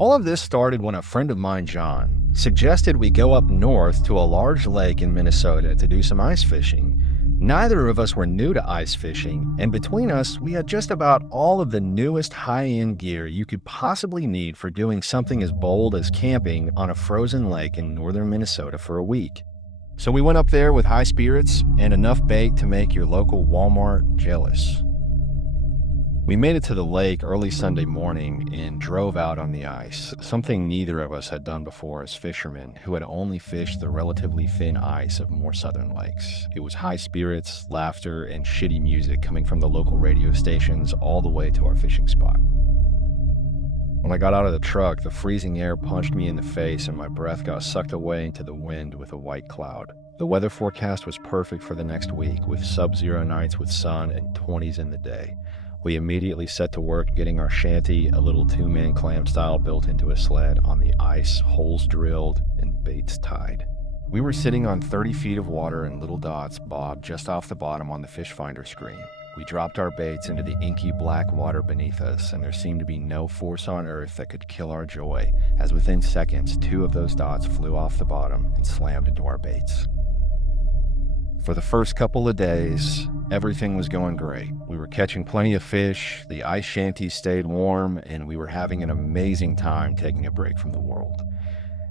All of this started when a friend of mine, John, suggested we go up north to a large lake in Minnesota to do some ice fishing. Neither of us were new to ice fishing, and between us, we had just about all of the newest high-end gear you could possibly need for doing something as bold as camping on a frozen lake in northern Minnesota for a week. So we went up there with high spirits and enough bait to make your local Walmart jealous. We made it to the lake early Sunday morning and drove out on the ice, something neither of us had done before as fishermen who had only fished the relatively thin ice of more southern lakes. It was high spirits, laughter, and shitty music coming from the local radio stations all the way to our fishing spot. When I got out of the truck, the freezing air punched me in the face and my breath got sucked away into the wind with a white cloud. The weather forecast was perfect for the next week, with sub-zero nights with sun and 20s in the day. We immediately set to work getting our shanty, a little two-man clam style, built into a sled on the ice, holes drilled, and baits tied. We were sitting on 30 feet of water and little dots bobbed just off the bottom on the fish finder screen. We dropped our baits into the inky black water beneath us, and there seemed to be no force on earth that could kill our joy, as within seconds, 2 of those dots flew off the bottom and slammed into our baits. For the first couple of days, everything was going great. We were catching plenty of fish, the ice shanties stayed warm, and we were having an amazing time taking a break from the world.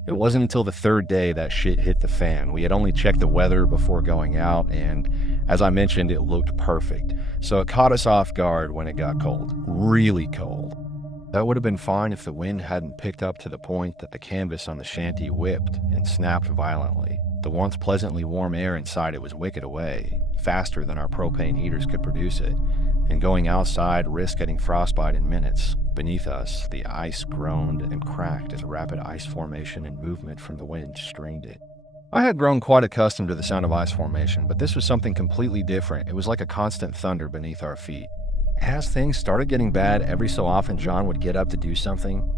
It wasn't until the 3rd day that shit hit the fan. We had only checked the weather before going out, and as I mentioned, it looked perfect. So it caught us off guard when it got cold, really cold. That would have been fine if the wind hadn't picked up to the point that the canvas on the shanty whipped and snapped violently. The once pleasantly warm air inside it was wicked away, faster than our propane heaters could produce it, and going outside risked getting frostbite in minutes. Beneath us, the ice groaned and cracked as rapid ice formation and movement from the wind strained it. I had grown quite accustomed to the sound of ice formation, but this was something completely different. It was like a constant thunder beneath our feet. As things started getting bad, every so often John would get up to do something.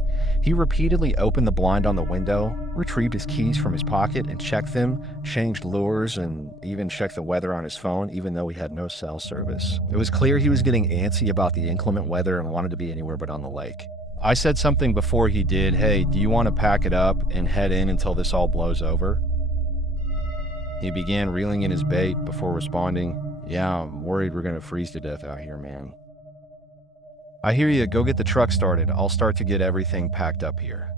He repeatedly opened the blind on the window, retrieved his keys from his pocket and checked them, changed lures, and even checked the weather on his phone, even though we had no cell service. It was clear he was getting antsy about the inclement weather and wanted to be anywhere but on the lake. I said something before he did. Hey, do you want to pack it up and head in until this all blows over? He began reeling in his bait before responding, yeah, I'm worried we're going to freeze to death out here, man. I hear you, go get the truck started. I'll start to get everything packed up here.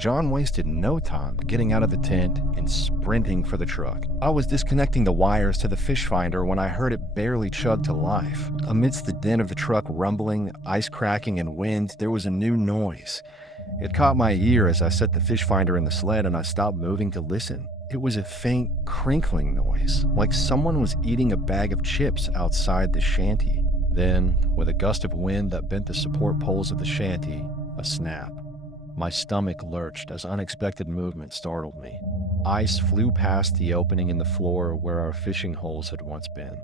John wasted no time getting out of the tent and sprinting for the truck. I was disconnecting the wires to the fish finder when I heard it barely chug to life. Amidst the din of the truck rumbling, ice cracking, and wind, there was a new noise. It caught my ear as I set the fish finder in the sled and I stopped moving to listen. It was a faint crinkling noise, like someone was eating a bag of chips outside the shanty. Then, with a gust of wind that bent the support poles of the shanty, a snap. My stomach lurched as unexpected movement startled me. Ice flew past the opening in the floor where our fishing holes had once been.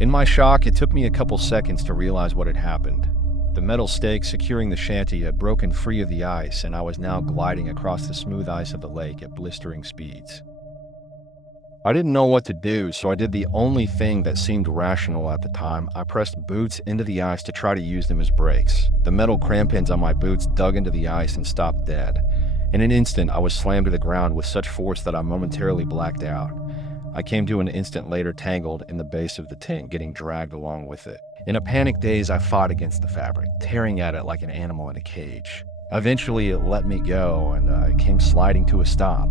In my shock, it took me a couple seconds to realize what had happened. The metal stake securing the shanty had broken free of the ice, and I was now gliding across the smooth ice of the lake at blistering speeds. I didn't know what to do, so I did the only thing that seemed rational at the time. I pressed boots into the ice to try to use them as brakes. The metal crampons on my boots dug into the ice and stopped dead. In an instant, I was slammed to the ground with such force that I momentarily blacked out. I came to an instant later tangled in the base of the tent, getting dragged along with it. In a panic daze, I fought against the fabric, tearing at it like an animal in a cage. Eventually, it let me go, and I came sliding to a stop.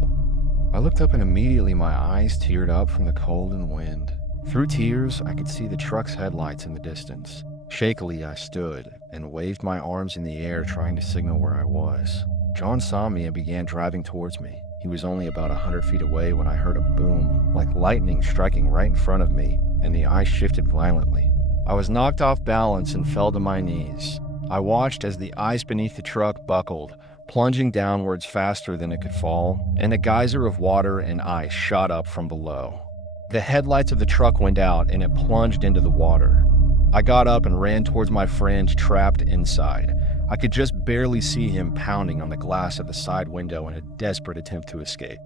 I looked up and immediately my eyes teared up from the cold and wind. Through tears, I could see the truck's headlights in the distance. Shakily, I stood and waved my arms in the air trying to signal where I was. John saw me and began driving towards me. He was only about 100 feet away when I heard a boom, like lightning striking right in front of me, and the ice shifted violently. I was knocked off balance and fell to my knees. I watched as the ice beneath the truck buckled, plunging downwards faster than it could fall, and a geyser of water and ice shot up from below. The headlights of the truck went out and it plunged into the water. I got up and ran towards my friend trapped inside. I could just barely see him pounding on the glass of the side window in a desperate attempt to escape.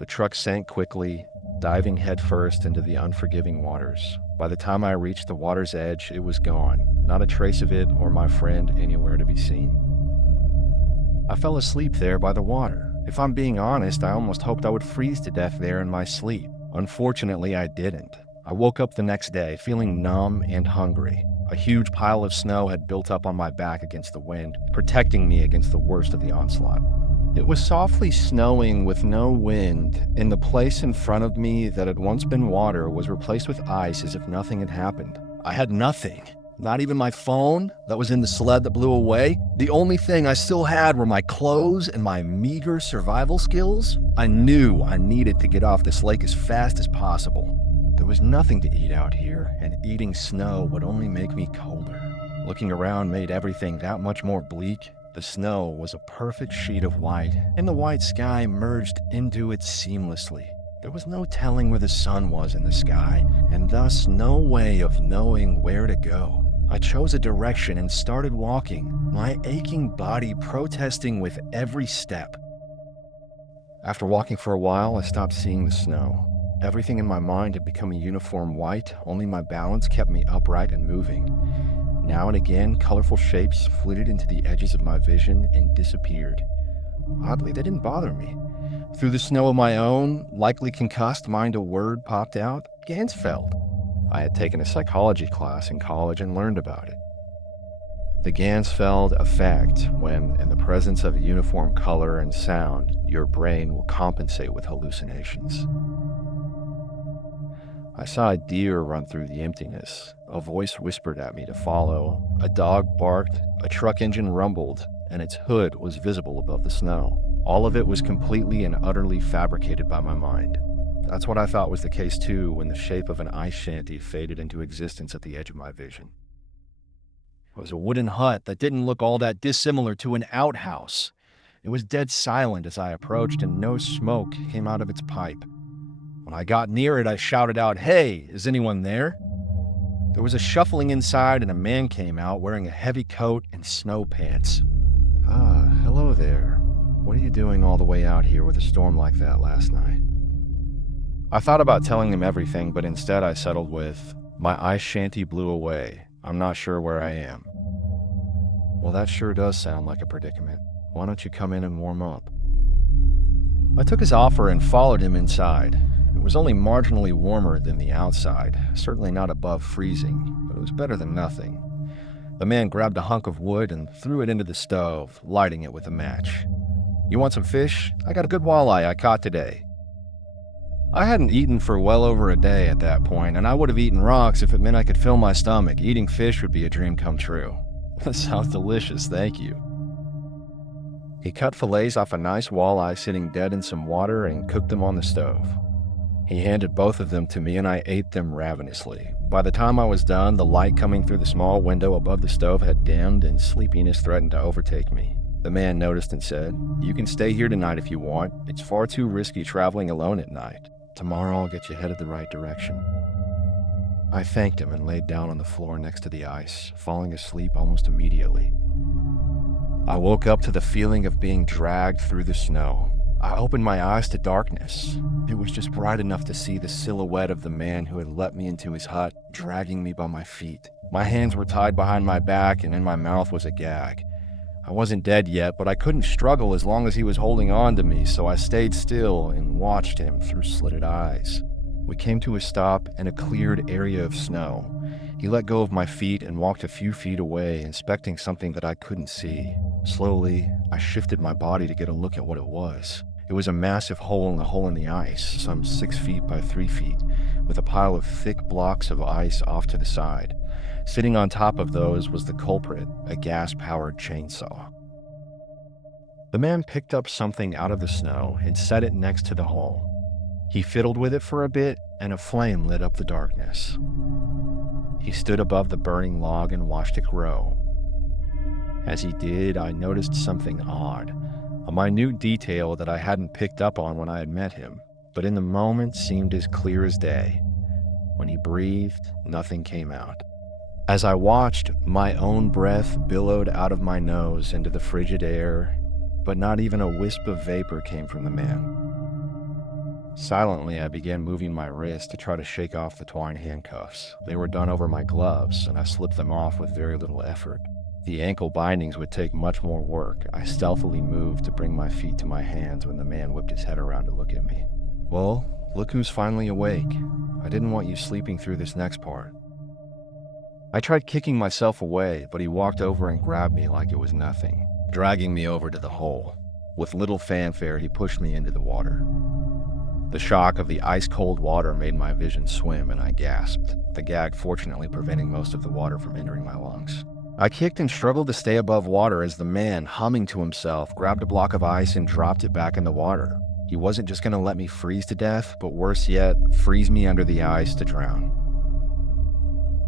The truck sank quickly, diving headfirst into the unforgiving waters. By the time I reached the water's edge, it was gone. Not a trace of it or my friend anywhere to be seen. I fell asleep there by the water. If I'm being honest, I almost hoped I would freeze to death there in my sleep. Unfortunately, I didn't. I woke up the next day feeling numb and hungry. A huge pile of snow had built up on my back against the wind, protecting me against the worst of the onslaught. It was softly snowing with no wind, and the place in front of me that had once been water was replaced with ice as if nothing had happened. I had nothing. Not even my phone that was in the sled that blew away. The only thing I still had were my clothes and my meager survival skills. I knew I needed to get off this lake as fast as possible. There was nothing to eat out here, and eating snow would only make me colder. Looking around made everything that much more bleak. The snow was a perfect sheet of white, and the white sky merged into it seamlessly. There was no telling where the sun was in the sky, and thus no way of knowing where to go. I chose a direction and started walking, my aching body protesting with every step. After walking for a while, I stopped seeing the snow. Everything in my mind had become a uniform white, only my balance kept me upright and moving. Now and again, colorful shapes flitted into the edges of my vision and disappeared. Oddly, they didn't bother me. Through the snow of my own, likely concussed mind, a word popped out: Gansfeld. I had taken a psychology class in college and learned about it. The Gansfeld effect, when in the presence of a uniform color and sound, your brain will compensate with hallucinations. I saw a deer run through the emptiness. A voice whispered at me to follow. A dog barked, a truck engine rumbled, and its hood was visible above the snow. All of it was completely and utterly fabricated by my mind. That's what I thought was the case too when the shape of an ice shanty faded into existence at the edge of my vision. It was a wooden hut that didn't look all that dissimilar to an outhouse. It was dead silent as I approached, and no smoke came out of its pipe. When I got near it, I shouted out, "Hey, is anyone there?" There was a shuffling inside, and a man came out wearing a heavy coat and snow pants. "Ah, hello there. What are you doing all the way out here with a storm like that last night?" I thought about telling him everything, but instead I settled with, "My ice shanty blew away. I'm not sure where I am." "Well, that sure does sound like a predicament. Why don't you come in and warm up?" I took his offer and followed him inside. It was only marginally warmer than the outside, certainly not above freezing, but it was better than nothing. The man grabbed a hunk of wood and threw it into the stove, lighting it with a match. "You want some fish? I got a good walleye I caught today." I hadn't eaten for well over a day at that point, and I would have eaten rocks if it meant I could fill my stomach. Eating fish would be a dream come true. That sounds delicious, thank you. He cut fillets off a nice walleye sitting dead in some water and cooked them on the stove. He handed both of them to me and I ate them ravenously. By the time I was done, the light coming through the small window above the stove had dimmed and sleepiness threatened to overtake me. The man noticed and said, "You can stay here tonight if you want. It's far too risky traveling alone at night. Tomorrow I'll get you headed the right direction." I thanked him and laid down on the floor next to the ice, falling asleep almost immediately. I woke up to the feeling of being dragged through the snow. I opened my eyes to darkness. It was just bright enough to see the silhouette of the man who had let me into his hut, dragging me by my feet. My hands were tied behind my back, and in my mouth was a gag. I wasn't dead yet, but I couldn't struggle as long as he was holding on to me, so I stayed still and watched him through slitted eyes. We came to a stop in a cleared area of snow. He let go of my feet and walked a few feet away, inspecting something that I couldn't see. Slowly, I shifted my body to get a look at what it was. It was a massive hole in the ice, some 6 feet by 3 feet, with a pile of thick blocks of ice off to the side. Sitting on top of those was the culprit, a gas-powered chainsaw. The man picked up something out of the snow and set it next to the hole. He fiddled with it for a bit, and a flame lit up the darkness. He stood above the burning log and watched it grow. As he did, I noticed something odd, a minute detail that I hadn't picked up on when I had met him, but in the moment seemed as clear as day. When he breathed, nothing came out. As I watched, my own breath billowed out of my nose into the frigid air, but not even a wisp of vapor came from the man. Silently, I began moving my wrist to try to shake off the twine handcuffs. They were done over my gloves, and I slipped them off with very little effort. The ankle bindings would take much more work. I stealthily moved to bring my feet to my hands when the man whipped his head around to look at me. "Well, look who's finally awake. I didn't want you sleeping through this next part." I tried kicking myself away, but he walked over and grabbed me like it was nothing, dragging me over to the hole. With little fanfare, he pushed me into the water. The shock of the ice-cold water made my vision swim, and I gasped, the gag fortunately preventing most of the water from entering my lungs. I kicked and struggled to stay above water as the man, humming to himself, grabbed a block of ice and dropped it back in the water. He wasn't just going to let me freeze to death, but worse yet, freeze me under the ice to drown.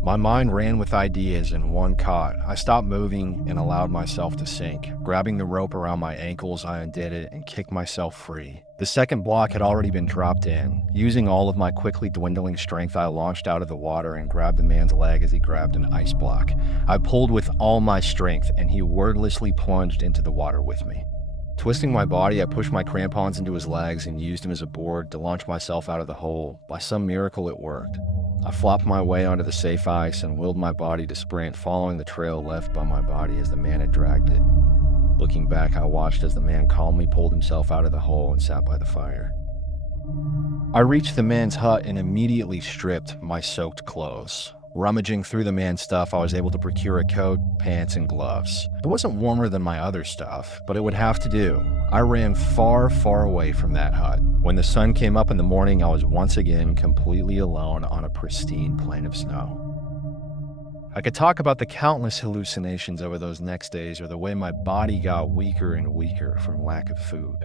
My mind ran with ideas in one caught. I stopped moving and allowed myself to sink. Grabbing the rope around my ankles, I undid it and kicked myself free. The second block had already been dropped in. Using all of my quickly dwindling strength, I launched out of the water and grabbed the man's leg as he grabbed an ice block. I pulled with all my strength, and he wordlessly plunged into the water with me. Twisting my body, I pushed my crampons into his legs and used him as a board to launch myself out of the hole. By some miracle, it worked. I flopped my way onto the safe ice and willed my body to sprint, following the trail left by my body as the man had dragged it. Looking back, I watched as the man calmly pulled himself out of the hole and sat by the fire. I reached the man's hut and immediately stripped my soaked clothes. Rummaging through the man's stuff, I was able to procure a coat, pants, and gloves. It wasn't warmer than my other stuff, but it would have to do. I ran far, far away from that hut. When the sun came up in the morning, I was once again completely alone on a pristine plain of snow. I could talk about the countless hallucinations over those next days, or the way my body got weaker and weaker from lack of food.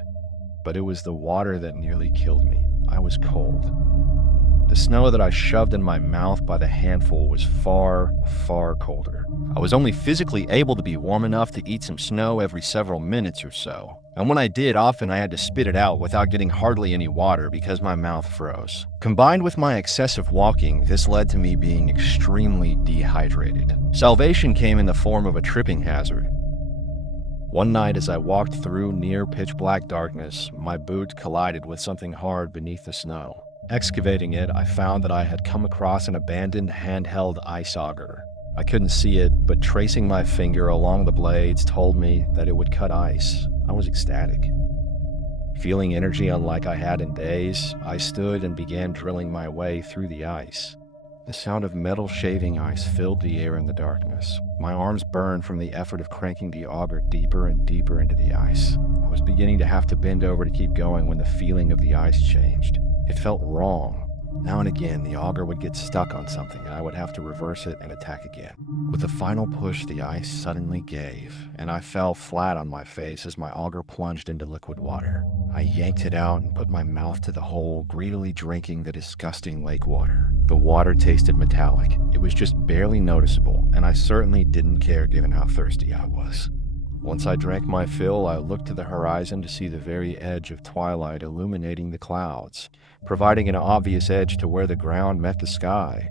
But it was the water that nearly killed me. I was cold. The snow that I shoved in my mouth by the handful was far, far colder. I was only physically able to be warm enough to eat some snow every several minutes or so. And when I did, often I had to spit it out without getting hardly any water because my mouth froze. Combined with my excessive walking, this led to me being extremely dehydrated. Salvation came in the form of a tripping hazard. One night as I walked through near pitch-black darkness, my boot collided with something hard beneath the snow. Excavating it, I found that I had come across an abandoned handheld ice auger. I couldn't see it, but tracing my finger along the blades told me that it would cut ice. I was ecstatic. Feeling energy unlike I had in days, I stood and began drilling my way through the ice. The sound of metal shaving ice filled the air in the darkness. My arms burned from the effort of cranking the auger deeper and deeper into the ice. I was beginning to have to bend over to keep going when the feeling of the ice changed. It felt wrong. Now and again, the auger would get stuck on something, and I would have to reverse it and attack again. With a final push, the ice suddenly gave, and I fell flat on my face as my auger plunged into liquid water. I yanked it out and put my mouth to the hole, greedily drinking the disgusting lake water. The water tasted metallic. It was just barely noticeable, and I certainly didn't care given how thirsty I was. Once I drank my fill, I looked to the horizon to see the very edge of twilight illuminating the clouds, providing an obvious edge to where the ground met the sky.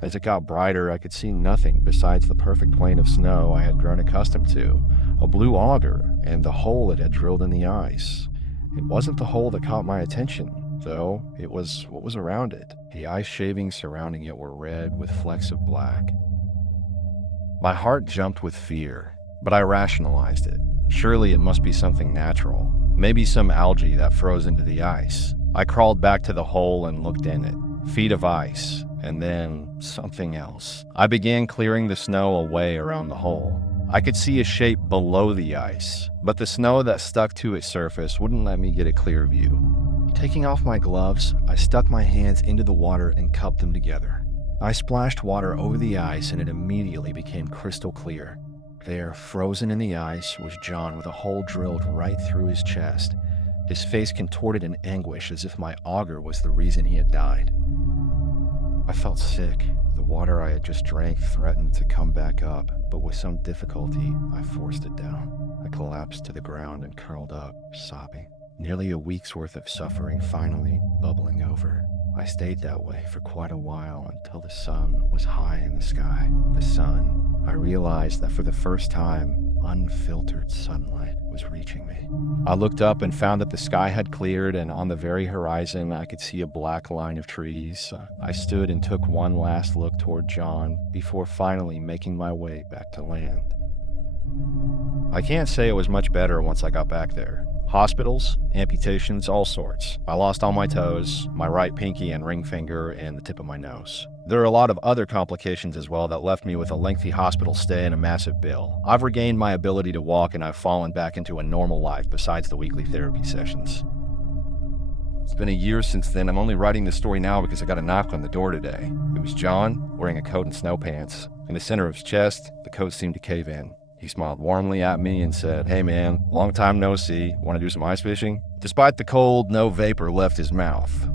As it got brighter, I could see nothing besides the perfect plain of snow I had grown accustomed to, a blue auger, and the hole it had drilled in the ice. It wasn't the hole that caught my attention, though. It was what was around it. The ice shavings surrounding it were red with flecks of black. My heart jumped with fear, but I rationalized it. Surely it must be something natural. Maybe some algae that froze into the ice. I crawled back to the hole and looked in it. Feet of ice, and then something else. I began clearing the snow away around the hole. I could see a shape below the ice, but the snow that stuck to its surface wouldn't let me get a clear view. Taking off my gloves, I stuck my hands into the water and cupped them together. I splashed water over the ice and it immediately became crystal clear. There, frozen in the ice, was John with a hole drilled right through his chest. His face contorted in anguish as if my auger was the reason he had died. I felt sick. The water I had just drank threatened to come back up, but with some difficulty, I forced it down. I collapsed to the ground and curled up, sobbing. Nearly a week's worth of suffering finally bubbling over. I stayed that way for quite a while until the sun was high in the sky. The sun. I realized that for the first time, unfiltered sunlight was reaching me. I looked up and found that the sky had cleared, and on the very horizon I could see a black line of trees. I stood and took one last look toward John before finally making my way back to land. I can't say it was much better once I got back there. Hospitals, amputations, all sorts. I lost all my toes, my right pinky and ring finger, and the tip of my nose. There are a lot of other complications as well that left me with a lengthy hospital stay and a massive bill. I've regained my ability to walk and I've fallen back into a normal life besides the weekly therapy sessions. It's been a year since then. I'm only writing this story now because I got a knock on the door today. It was John, wearing a coat and snow pants. In the center of his chest, the coat seemed to cave in. He smiled warmly at me and said, "Hey man, long time no see. Want to do some ice fishing?" Despite the cold, no vapor left his mouth.